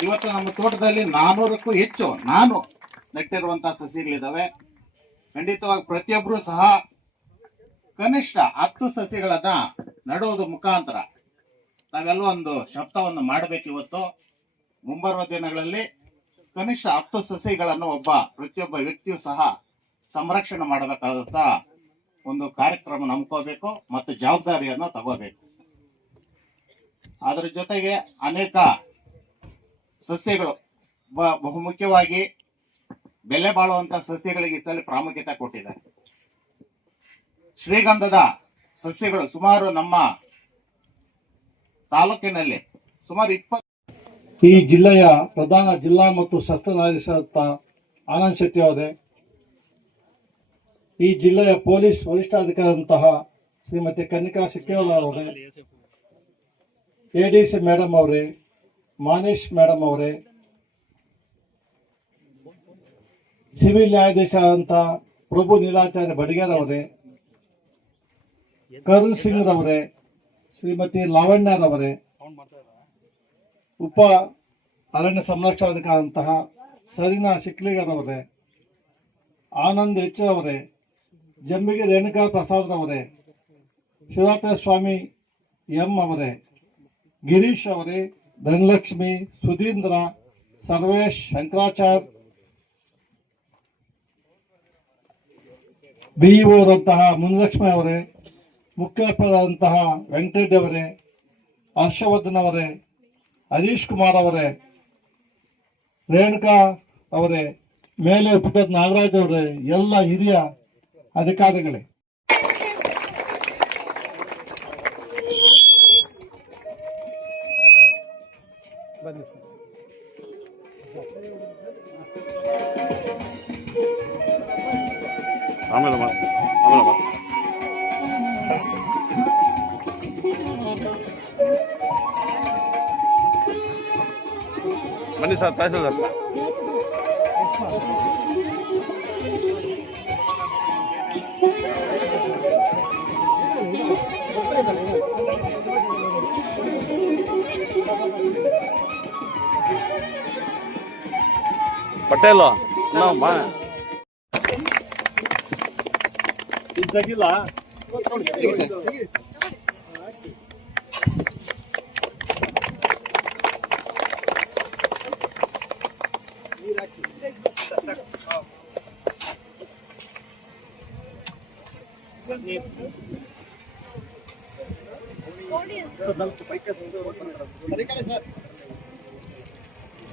ಇವತ್ತು ನಮ್ಮ ತೋಟದಲ್ಲಿ 400ಕ್ಕೂ ಹೆಚ್ಚು ನಾನು ನೆಟ್ಟಿರುವಂತಹ ಸಸ್ಯಗಳಿದಾವೆ. ಖಂಡಿತವಾಗಿ ಪ್ರತಿಯೊಬ್ಬರು ಸಹ ಕನಿಷ್ಠ 10 ಸಸ್ಯಗಳನ್ನ ನಡುವುದು ಮುಖಾಂತರ ನಾವೆಲ್ಲ ಒಂದು ಶಬ್ದವನ್ನು ಮಾಡಬೇಕು. ಇವತ್ತು ಮುಂಬರುವ ದಿನಗಳಲ್ಲಿ ಕನಿಷ್ಠ 10 ಸಸ್ಯಗಳನ್ನು ಪ್ರತಿಯೊಬ್ಬ ವ್ಯಕ್ತಿಯು ಸಹ ಸಂರಕ್ಷಣೆ ಮಾಡಬೇಕಾದಂತ ಒಂದು ಕಾರ್ಯಕ್ರಮ ನಂಬ್ಕೋಬೇಕು ಮತ್ತು ಜವಾಬ್ದಾರಿಯನ್ನು ತಗೋಬೇಕು. ಅದರ ಜೊತೆಗೆ ಅನೇಕ ಸಸ್ಯಗಳು ಬಹುಮುಖ್ಯವಾಗಿ ಬೆಲೆ ಬಾಳುವಂತ ಸಸ್ಯಗಳಿಗೆ ಈ ಪ್ರಾಮುಖ್ಯತೆ ಕೊಟ್ಟಿದ್ದಾರೆ. ಶ್ರೀಗಂಧದ ಸಸ್ಯಗಳು ಸುಮಾರು ನಮ್ಮ ತಾಲೂಕಿನಲ್ಲಿ ಸುಮಾರು 20. ಈ ಜಿಲ್ಲೆಯ ಪ್ರಧಾನ ಜಿಲ್ಲಾ ಮತ್ತು ಸಸ್ಯ ನ್ಯಾಯಾಧೀಶ ಆನಂದ್ ಶೆಟ್ಟಿ ಅವರೇ, ಈ ಜಿಲ್ಲೆಯ ಪೊಲೀಸ್ ವರಿಷ್ಠಾಧಿಕಾರಿಯಂತಹ ಶ್ರೀಮತಿ ಕನ್ನಿಕಾ ಸಿಕ್ಕೇವಾಲ ಅವರೇ, ಎಡಿಸಿ ಮೇಡಮ್ ಅವರೇ, ಮಾನೀಶ್ ಮೇಡಮ್ ಅವರೇ, ಸಿವಿಲ್ ನ್ಯಾಯಾಧೀಶ ಅಂತ ಪ್ರಭು ನೀಲಾಚಾರ್ಯ ಬಡಿಗೇರ್ ಅವರೇ, ಕರುಣ್ ಸಿಂಗ್ ರವರೇ, ಶ್ರೀಮತಿ ಲಾವಣ್ಯರವರೇ, ಉಪ ಅರಣ್ಯ ಸಂರಕ್ಷಣಾಧಿಕಾರಿಯಂತಹ ಸರೀನಾ ಶಿಕ್ಲಿಗರ್ ಅವರೇ, ಆನಂದ್ ಎಚ್ ಅವರೇ, ಜಂಬಿಗೆ ರೇಣುಕಾ ಪ್ರಸಾದ್ ಅವರೇ, ಶಿವರಾತ್ರ ಸ್ವಾಮಿ ಎಂ ಅವರೇ, ಗಿರೀಶ್ ಅವರೇ, ಧನಲಕ್ಷ್ಮಿ, ಸುಧೀಂದ್ರ, ಸರ್ವೇಶ್, ಶಂಕರಾಚಾರ್, ಬಿಇಒರಂತಹ ಮುನಿಲಕ್ಷ್ಮಿ ಅವರೇ, ಮುಖ್ಯಸ್ಥರಾದಂತಹ ವೆಂಕಟರೆಡ್ಡಿ ಅವರೇ, ಹರ್ಷವರ್ಧನ್ ಅವರೇ, ಹರೀಶ್ ಕುಮಾರ್ ಅವರೇ, ರೇಣುಕಾ ಅವರೇ, ಮೇಲೆ ಪುಟ್ಟದ ನಾಗರಾಜ್ ಅವರೇ, ಎಲ್ಲ ಹಿರಿಯ ಅಧಿಕಾರಿಗಳೇ, ಬನ್ನಿ ಸರ್. ಆಮೇಲೆ ಬನ್ನಿ ಸರ್, ತಹಸೀಲ್ದಾರ್ ಸರ್. ಪಟೇಲ್ ಇದ್ದಾಗಿಲ್ಲ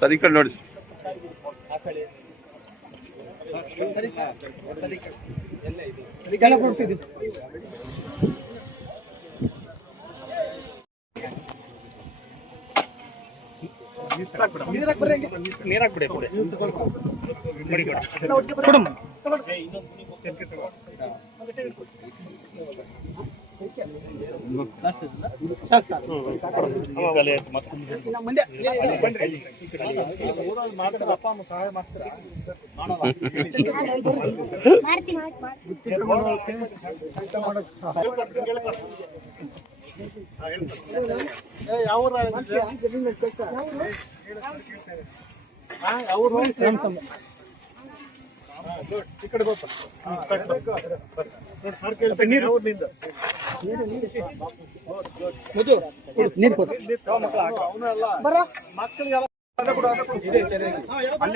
ಸರ್ ಈ ಕಡೆ ನೋಡಿ ಸರ್.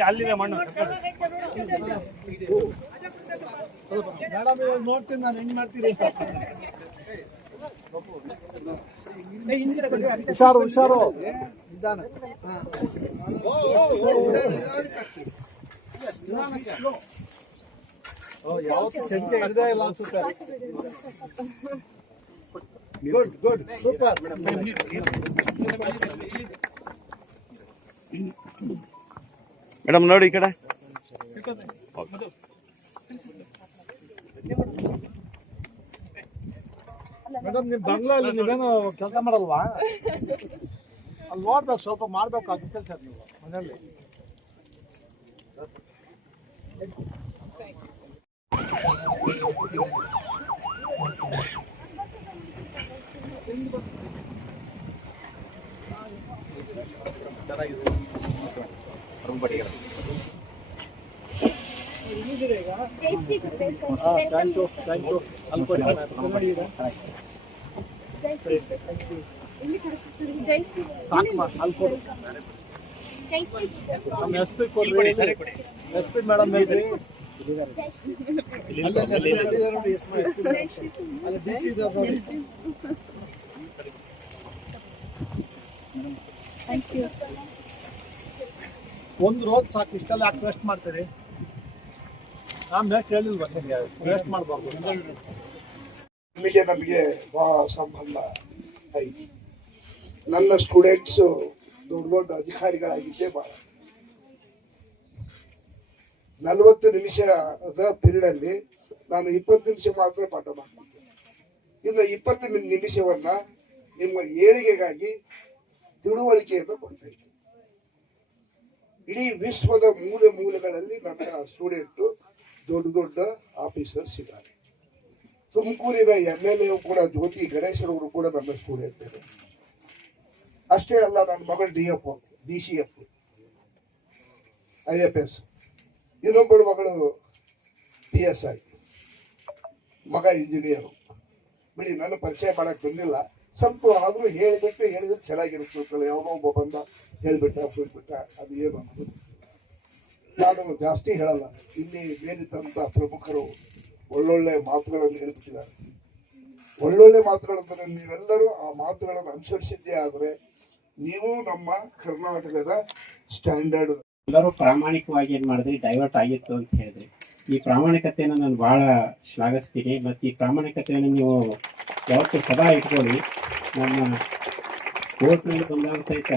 ಅಲ್ಲಿದೆ ಮಣ್ಣು ಮೇಡಮ್ ನೋಡ್ತೀನಿ ನಾನು ಹೆಂಗ್ ಮಾಡ್ತೀರಿ ಹುಷಾರು ಹುಷಾರು ನಿಧಾನ ಯಾವತ್ತು ಚೆಂದ ಹಿಡ್ದೇ ಇಲ್ಲ ಅನ್ಸುತ್ತೆ ಗುಡ್ ಗುಡ್ ಸೂಪರ್ ಮೇಡಮ್ ನೋಡಿ ಈ ಕಡೆ. ಮೇಡಮ್ ನಿಮ್ ಬಂಗ್ಲೆಯಲ್ಲಿ ನೀವೇನು ಕೆಲಸ ಮಾಡಲ್ವಾ? ಅಲ್ಲಿ ನೋಡ್ಬೇಕು, ಸ್ವಲ್ಪ ಮಾಡ್ಬೇಕು ಅಗ್ರಿಕಲ್ಚರ್ ನೀವು ಮನೆಯಲ್ಲಿ. ಮೇಡಮ್ ಒಂದು ರೋಜ್ ಸಾಕು, ಇಷ್ಟೆಲ್ಲ ಯಾಕೆ ವೇಸ್ಟ್ ಮಾಡ್ತೀರಿ? ನಾನು ವೇಸ್ಟ್ ಹೇಳಿಲ್ವಾ ಸರಿ? ವೇಸ್ಟ್ ಮಾಡಬಾರ್ದು. ಇಲ್ಲಿಗೆ ನಮಗೆ ಬಹಳ ಸಂಬಂಧ ಐತಿ. ನನ್ನ ಸ್ಟೂಡೆಂಟ್ಸು ದೊಡ್ಡ ದೊಡ್ಡ ಅಧಿಕಾರಿಗಳಾಗಿದ್ದೇ ಬಹಳ 40 ನಿಮಿಷದ ಪೀರಿಯಡಲ್ಲಿ ನಾನು 20 ನಿಮಿಷ ಮಾತ್ರ ಪಾಠ ಮಾಡ್ತಿದ್ದೆ. ಇನ್ನು 20 ನಿಮಿಷವನ್ನ ನಿಮ್ಮ ಏಳಿಗೆಗಾಗಿ ತಿಳುವಳಿಕೆಯನ್ನು ಕೊಡ್ತಾ ಇದ್ದೆ. ಇಡೀ ವಿಶ್ವದ ಮೂಲೆ ಮೂಲೆಗಳಲ್ಲಿ ನನ್ನ ಸ್ಟೂಡೆಂಟು ದೊಡ್ಡ ದೊಡ್ಡ ಆಫೀಸರ್ಸ್ ಇದ್ದಾರೆ. ತುಮಕೂರಿನ MLA ಕೂಡ ಜ್ಯೋತಿ ಗಣೇಶರವರು ಕೂಡ ನನ್ನ ಸ್ಟೂಡೆಂಟ್ ಇದೆ. ಅಷ್ಟೇ ಅಲ್ಲ, ನನ್ನ ಮಗಳು DF, DCF, IFS, ಇನ್ನೊಬ್ಬಳು ಮಗಳು PSI, ಮಗ ಇಂಜಿನಿಯರು. ಬಿಡಿ, ನನ್ನ ಪರಿಚಯ ಮಾಡಕ್ ಬಂದಿಲ್ಲ, ಸ್ವಲ್ಪ ಆದ್ರೂ ಹೇಳಿದ್ರೆ ಚೆನ್ನಾಗಿರುತ್ತೆ. ಯಾವನೋ ಒಬ್ಬ ಬಂದ ಹೇಳ್ಬಿಟ್ಟ ಹೋಗ್ಬಿಟ್ಟ, ಅದು ಏನು ನಾನು ಜಾಸ್ತಿ ಹೇಳಲ್ಲ. ಇಲ್ಲಿ ಬೇರಿದಂತ ಪ್ರಮುಖರು ಒಳ್ಳೊಳ್ಳೆ ಮಾತುಗಳನ್ನು ಹೇಳ್ಬಿಟ್ಟಿದ್ದಾರೆ. ಒಳ್ಳೊಳ್ಳೆ ಮಾತುಗಳಂದ್ರೆ ನೀವೆಲ್ಲರೂ ಆ ಮಾತುಗಳನ್ನು ಅನುಸರಿಸಿದ್ದೇ ಆದ್ರೆ ನೀವು ನಮ್ಮ ಕರ್ನಾಟಕದ ಸ್ಟ್ಯಾಂಡರ್ಡ್. ಎಲ್ಲರೂ ಪ್ರಾಮಾಣಿಕವಾಗಿ ಏನ್ ಮಾಡಿದ್ರಿ, ಡೈವರ್ಟ್ ಆಗಿತ್ತು ಅಂತ ಹೇಳಿದ್ರಿ. ಈ ಪ್ರಾಮಾಣಿಕತೆಯನ್ನು ನಾನು ಬಹಳ ಶ್ಲಾಘಿಸ್ತೀನಿ. ಮತ್ತು ಈ ಪ್ರಾಮಾಣಿಕತೆಯನ್ನು ನೀವು ಯಾವತ್ತೂ ಸದಾ ಇಟ್ಕೊಳ್ಳಿ. ನಮ್ಮ ಕೋರ್ಟ್ನಲ್ಲಿ ಬಂದಾಗ ಸಹಿತ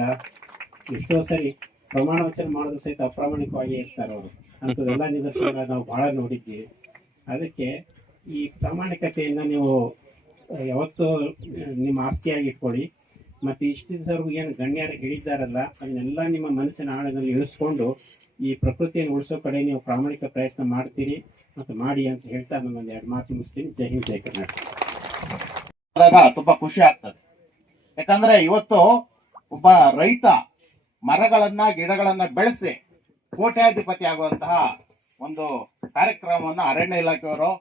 ಎಷ್ಟೋ ಸರಿ ಪ್ರಮಾಣ ವಚನ ಮಾಡಿದ್ರು ಸಹಿತ ಅಪ್ರಾಮಾಣಿಕವಾಗಿ ಇರ್ತಾರೆ ಅವರು. ಅಂಥದ್ದೆಲ್ಲ ನಿದರ್ಶನ ನಾವು ಬಹಳ ನೋಡಿದ್ದೀವಿ. ಅದಕ್ಕೆ ಈ ಪ್ರಾಮಾಣಿಕತೆಯಿಂದ ನೀವು ಯಾವತ್ತೂ ನಿಮ್ಮ ಆಸ್ತಿಯಾಗಿ ಇಟ್ಕೊಳ್ಳಿ. ಮತ್ತು ಇಷ್ಟು ಏನು ಗಣ್ಯರು ಹೇಳಿದ್ದಾರಲ್ಲ, ಅದನ್ನೆಲ್ಲ ನಿಮ್ಮ ಮನಸ್ಸಿನ ಆಳದಲ್ಲಿ ಇಳಿಸ್ಕೊಂಡು ಈ ಪ್ರಕೃತಿಯನ್ನು ಉಳಿಸೋ ಕಡೆ ನೀವು ಪ್ರಾಮಾಣಿಕ ಪ್ರಯತ್ನ ಮಾಡ್ತೀರಿ ಮತ್ತು ಮಾಡಿ ಅಂತ ಹೇಳ್ತಾ ನನ್ನೊಂದು 2 ಮಾತು ಮುಗಿಸ್ತೀನಿ. ಜೈ ಹಿಂದ್, ಜೈ ಕರ್ನಾಟಕ. ತುಂಬಾ ಖುಷಿ ಆಗ್ತದೆ. ಯಾಕಂದ್ರೆ ಇವತ್ತು ಒಬ್ಬ ರೈತ ಮರಗಳನ್ನ ಗಿಡಗಳನ್ನ ಬೆಳೆಸಿ ಕೋಟ್ಯಾಧಿಪತಿ ಆಗುವಂತಹ ಒಂದು ಕಾರ್ಯಕ್ರಮವನ್ನು ಅರಣ್ಯ ಇಲಾಖೆಯವರು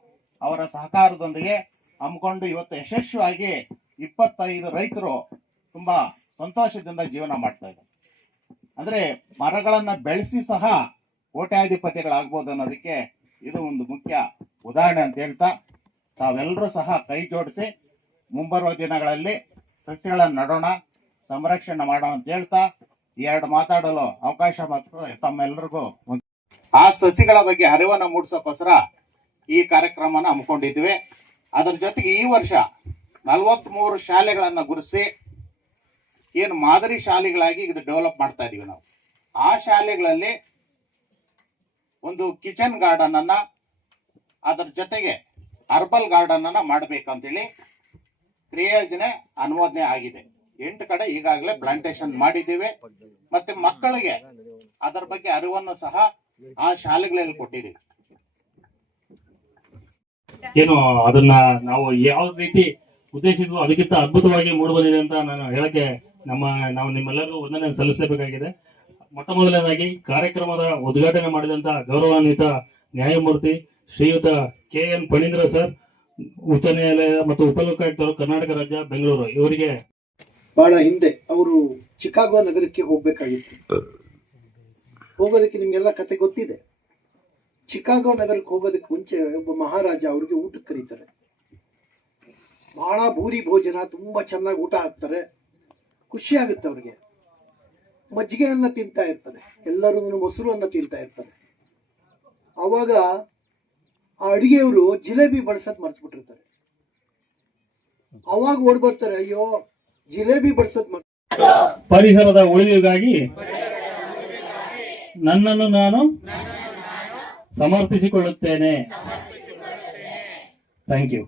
ಅವರ ಸಹಕಾರದೊಂದಿಗೆ ಹಮ್ಮಿಕೊಂಡು ಇವತ್ತು ಯಶಸ್ವಿಯಾಗಿ 25 ರೈತರು ತುಂಬಾ ಸಂತೋಷದಿಂದ ಜೀವನ ಮಾಡ್ತಾ ಇದ್ದಾರೆ. ಅಂದ್ರೆ ಮರಗಳನ್ನ ಬೆಳೆಸಿ ಸಹ ಕೋಟ್ಯಾಧಿಪತಿಗಳಾಗ್ಬೋದು ಅನ್ನೋದಕ್ಕೆ ಇದು ಒಂದು ಮುಖ್ಯ ಉದಾಹರಣೆ ಅಂತ ಹೇಳ್ತಾ ತಾವೆಲ್ಲರೂ ಸಹ ಕೈ ಜೋಡಿಸಿ ಮುಂಬರುವ ದಿನಗಳಲ್ಲಿ ಸಸ್ಯಗಳನ್ನು ನಡೋಣ, ಸಂರಕ್ಷಣೆ ಮಾಡೋಣ ಅಂತ ಹೇಳ್ತಾ ಎರಡು ಮಾತಾಡಲು ಅವಕಾಶ ತಮ್ಮೆಲ್ಲರಿಗೂ ಆ ಸಸಿಗಳ ಬಗ್ಗೆ ಅರಿವನ್ನು ಮೂಡಿಸೋಕ್ಕೋಸ್ಕರ ಈ ಕಾರ್ಯಕ್ರಮನ ಹಮ್ಮಿಕೊಂಡಿದ್ವಿ. ಅದರ ಜೊತೆಗೆ ಈ ವರ್ಷ 43 ಶಾಲೆಗಳನ್ನ ಗುರುತಿಸಿ ಏನು ಮಾದರಿ ಶಾಲೆಗಳಾಗಿ ಇದು ಡೆವಲಪ್ ಮಾಡ್ತಾ ಇದೀವಿ ನಾವು. ಆ ಶಾಲೆಗಳಲ್ಲಿ ಒಂದು ಕಿಚನ್ ಗಾರ್ಡನ್ ಅನ್ನ, ಅದರ ಜೊತೆಗೆ ಹರ್ಬಲ್ ಗಾರ್ಡನ್ ಅನ್ನ ಮಾಡ್ಬೇಕಂತೇಳಿ ಕ್ರಿಯೋಜನೆ ಅನುಮೋದನೆ ಆಗಿದೆ. 8 ಕಡೆ ಈಗಾಗಲೇ ಪ್ಲಾಂಟೇಶನ್ ಮಾಡಿದ್ದೀವಿ. ಮತ್ತೆ ಮಕ್ಕಳಿಗೆ ಅದರ ಬಗ್ಗೆ ಅರಿವನ್ನು ಸಹ ಆ ಶಾಲೆಗಳಲ್ಲಿ ಕೊಟ್ಟಿದ್ದೀವಿ. ಏನು ಅದನ್ನ ನಾವು ಯಾವ ರೀತಿ ಉದ್ದೇಶಿದ್ವು ಅದಕ್ಕಿಂತ ಅದ್ಭುತವಾಗಿ ಮೂಡಿ ಬಂದಿದೆ ಅಂತ ನಾನು ಹೇಳಕ್ಕೆ ನಾವು ನಿಮ್ಮೆಲ್ಲರಿಗೂ ವಂದನೆ ಸಲ್ಲಿಸಲೇಬೇಕಾಗಿದೆ. ಮೊಟ್ಟ ಮೊದಲನೇದಾಗಿ ಕಾರ್ಯಕ್ರಮದ ಉದ್ಘಾಟನೆ ಮಾಡಿದಂತ ಗೌರವಾನ್ವಿತ ನ್ಯಾಯಮೂರ್ತಿ ಶ್ರೀಯುತ KN ಫಣೀಂದ್ರ ಸರ್, ಉಚ್ಚ ನ್ಯಾಯಾಲಯ ಮತ್ತು ಉಪಲೋಕಾಯುಕ್ತರು, ಕರ್ನಾಟಕ ರಾಜ್ಯ ಬೆಂಗಳೂರು, ಇವರಿಗೆ ಬಹಳ ಹಿಂದೆ ಅವರು ಚಿಕಾಗೋ ನಗರಕ್ಕೆ ಹೋಗ್ಬೇಕಾಗಿತ್ತು. ಹೋಗೋದಕ್ಕೆ ನಿಮ್ಗೆಲ್ಲ ಕತೆ ಗೊತ್ತಿದೆ. ಚಿಕಾಗೋ ನಗರಕ್ಕೆ ಹೋಗೋದಕ್ಕೆ ಮುಂಚೆ ಒಬ್ಬ ಮಹಾರಾಜ ಅವ್ರಿಗೆ ಊಟಕ್ಕೆ ಕರೀತಾರೆ. ಬಹಳ ಭೂರಿ ಭೋಜನ, ತುಂಬಾ ಚೆನ್ನಾಗಿ ಊಟ ಹಾಕ್ತಾರೆ. ಖುಷಿ ಆಗುತ್ತೆ ಅವ್ರಿಗೆ. ಮಜ್ಜಿಗೆ ಅನ್ನ ತಿಂತಾ ಇರ್ತಾರೆ, ಎಲ್ಲರೂ ಮೊಸರು ಅನ್ನ ತಿಂತಾ ಇರ್ತಾರೆ. ಅವಾಗ ಆ ಅಡಿಗೆಯವರು ಜಿಲೇಬಿ ಬಳಸೋದ್ ಮರ್ತ್ಬಿಟ್ಟಿರ್ತಾರೆ. ಅವಾಗ ಓಡ್ ಬರ್ತಾರೆ, ಅಯ್ಯೋ ಜಿಲೇಬಿ ಬಳಸೋದ್ ಪರಿಸರದ ಉಳಿವಿಗಾಗಿ ನನ್ನನ್ನು ನಾನು ಸಮರ್ಪಿಸಿಕೊಳ್ಳುತ್ತೇನೆ. Thank you.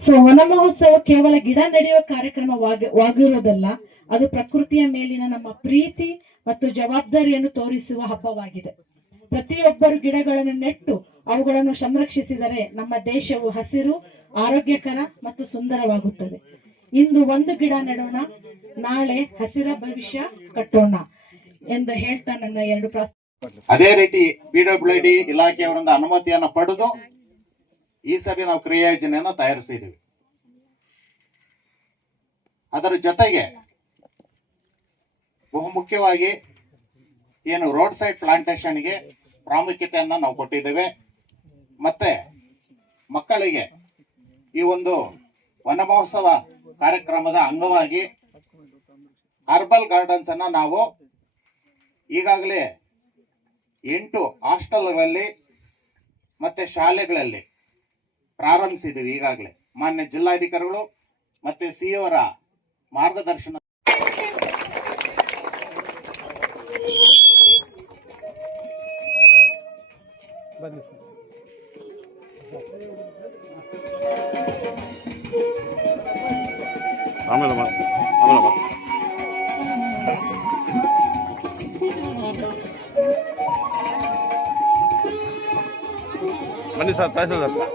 ಸೊ ವನ ಮಹೋತ್ಸವ ಕೇವಲ ಗಿಡ ನೆಡೆಯುವ ಕಾರ್ಯಕ್ರಮವಾಗಿರೋದಲ್ಲ, ಅದು ಪ್ರಕೃತಿಯ ಮೇಲಿನ ನಮ್ಮ ಪ್ರೀತಿ ಮತ್ತು ಜವಾಬ್ದಾರಿಯನ್ನು ತೋರಿಸುವ ಹಬ್ಬವಾಗಿದೆ. ಪ್ರತಿಯೊಬ್ಬರು ಗಿಡಗಳನ್ನು ನೆಟ್ಟು ಅವುಗಳನ್ನು ಸಂರಕ್ಷಿಸಿದರೆ ನಮ್ಮ ದೇಶವು ಹಸಿರು, ಆರೋಗ್ಯಕರ ಮತ್ತು ಸುಂದರವಾಗುತ್ತದೆ. ಇಂದು ಒಂದು ಗಿಡ ನೆಡೋಣ, ನಾಳೆ ಹಸಿರ ಭವಿಷ್ಯ ಕಟ್ಟೋಣ ಎಂದು ಹೇಳ್ತಾ ನನ್ನ 2 ಅದೇ ರೀತಿ PWD ಇಲಾಖೆಯವರಿಂದ ಅನುಮತಿಯನ್ನು ಪಡೆದು ಈ ಸರಿ ನಾವು ಕ್ರಿಯಾ ಯೋಜನೆಯನ್ನು ತಯಾರಿಸಿದ್ದೀವಿ. ಅದರ ಜೊತೆಗೆ ಬಹುಮುಖ್ಯವಾಗಿ ಏನು ರೋಡ್ ಸೈಡ್ ಪ್ಲಾಂಟೇಶನ್ಗೆ ಪ್ರಾಮುಖ್ಯತೆಯನ್ನು ನಾವು ಕೊಟ್ಟಿದ್ದೇವೆ. ಮತ್ತೆ ಮಕ್ಕಳಿಗೆ ಈ ಒಂದು ವನ ಮಹೋತ್ಸವ ಕಾರ್ಯಕ್ರಮದ ಅಂಗವಾಗಿ ಹರ್ಬಲ್ ಗಾರ್ಡನ್ಸ್ ಅನ್ನ ನಾವು ಈಗಾಗಲೇ 8 ಹಾಸ್ಟೆಲ್ಗಳಲ್ಲಿ ಮತ್ತೆ ಶಾಲೆಗಳಲ್ಲಿ ಪ್ರಾರಂಭಿಸಿದ್ದೀವಿ. ಈಗಾಗಲೇ ಮಾನ್ಯ ಜಿಲ್ಲಾಧಿಕಾರಿಗಳು ಮತ್ತೆ CO ಅವರ ಮಾರ್ಗದರ್ಶನ ಆಮೇಲೆ ಬನ್ನಿ ಸರ್, ತಹಸೀಲ್ದಾರ್ ಸರ್.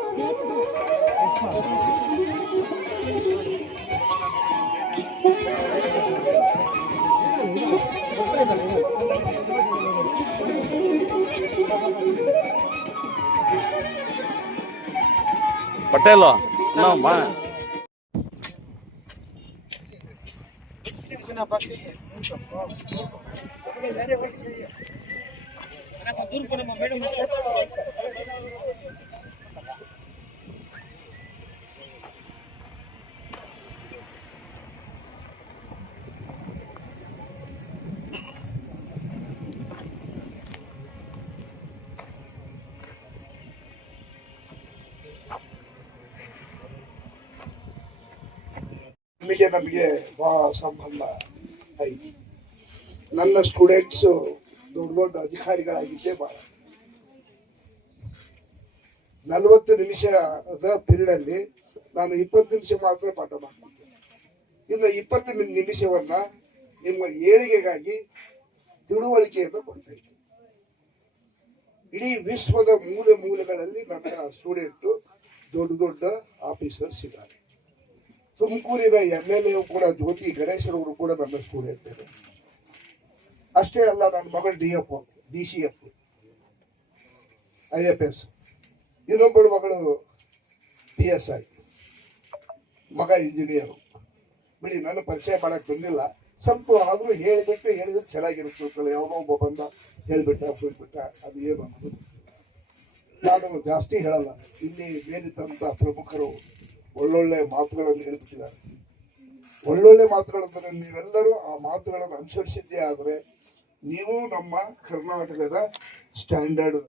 ಪಟೇಲ್ ನಮ್ಮ ನಮಗೆ ಬಹಳ ಸಂಬಂಧ ಐತಿ. ನನ್ನ ಸ್ಟೂಡೆಂಟ್ಸ್ ದೊಡ್ಡ ದೊಡ್ಡ ಅಧಿಕಾರಿಗಳಾಗಿದ್ದೇ ಬಹಳ 40 ನಿಮಿಷದ ಪೀರಿಯಡ್ ಅಲ್ಲಿ ನಾನು 20 ನಿಮಿಷ ಮಾತ್ರ ಪಾಠ ಮಾಡ್ತಿದ್ದೆ. ಇನ್ನು 20 ನಿಮಿಷವನ್ನ ನಿಮ್ಮ ಏಳಿಗೆಗಾಗಿ ತಿಳುವಳಿಕೆಯನ್ನು ಕೊಡ್ತಾ ಇದ್ದೆ. ಇಡೀ ವಿಶ್ವದ ಮೂಲೆ ಮೂಲೆಗಳಲ್ಲಿ ನನ್ನ ಸ್ಟೂಡೆಂಟ್ ದೊಡ್ಡ ದೊಡ್ಡ ಆಫೀಸರ್ಸ್ ಇದ್ದಾರೆ. ತುಮಕೂರಿನ MLA ಕೂಡ ಜ್ಯೋತಿ ಗಣೇಶರವರು ಕೂಡ ನನ್ನ ಸ್ಟೂಡೆಂಟ್ ಇದೆ. ಅಷ್ಟೇ ಅಲ್ಲ, ನನ್ನ ಮಗಳು DF, DCF, IFS, ಇನ್ನೊಬ್ಬಳು ಮಗಳು PSI, ಮಗ ಇಂಜಿನಿಯರು. ಬಿಡಿ, ನನ್ನ ಪರಿಚಯ ಮಾಡಕ್ ಬಂದಿಲ್ಲ, ಸ್ವಲ್ಪ ಆದ್ರೂ ಹೇಳಿದ್ರೆ ಚೆನ್ನಾಗಿರುತ್ತೆ. ಯಾವನೋ ಒಬ್ಬ ಬಂದ ಹೇಳ್ಬಿಟ್ಟ ಹೋಗ್ಬಿಟ್ಟ, ಅದು ಏನು ನಾನು ಜಾಸ್ತಿ ಹೇಳಲ್ಲ. ಇಲ್ಲಿ ಬೇರಿದಂಥ ಪ್ರಮುಖರು ಒಳ್ಳೊಳ್ಳೆ ಮಾತುಗಳನ್ನು ಹೇಳಿಬಿಟ್ಟಿದ್ದಾರೆ. ಒಳ್ಳೊಳ್ಳೆ ಮಾತುಗಳಂದರೆ ನೀವೆಲ್ಲರೂ ಆ ಮಾತುಗಳನ್ನು ಅನುಸರಿಸಿದ್ದೇ ಆದರೆ ನೀವು ನಮ್ಮ ಕರ್ನಾಟಕದ ಸ್ಟ್ಯಾಂಡರ್ಡ್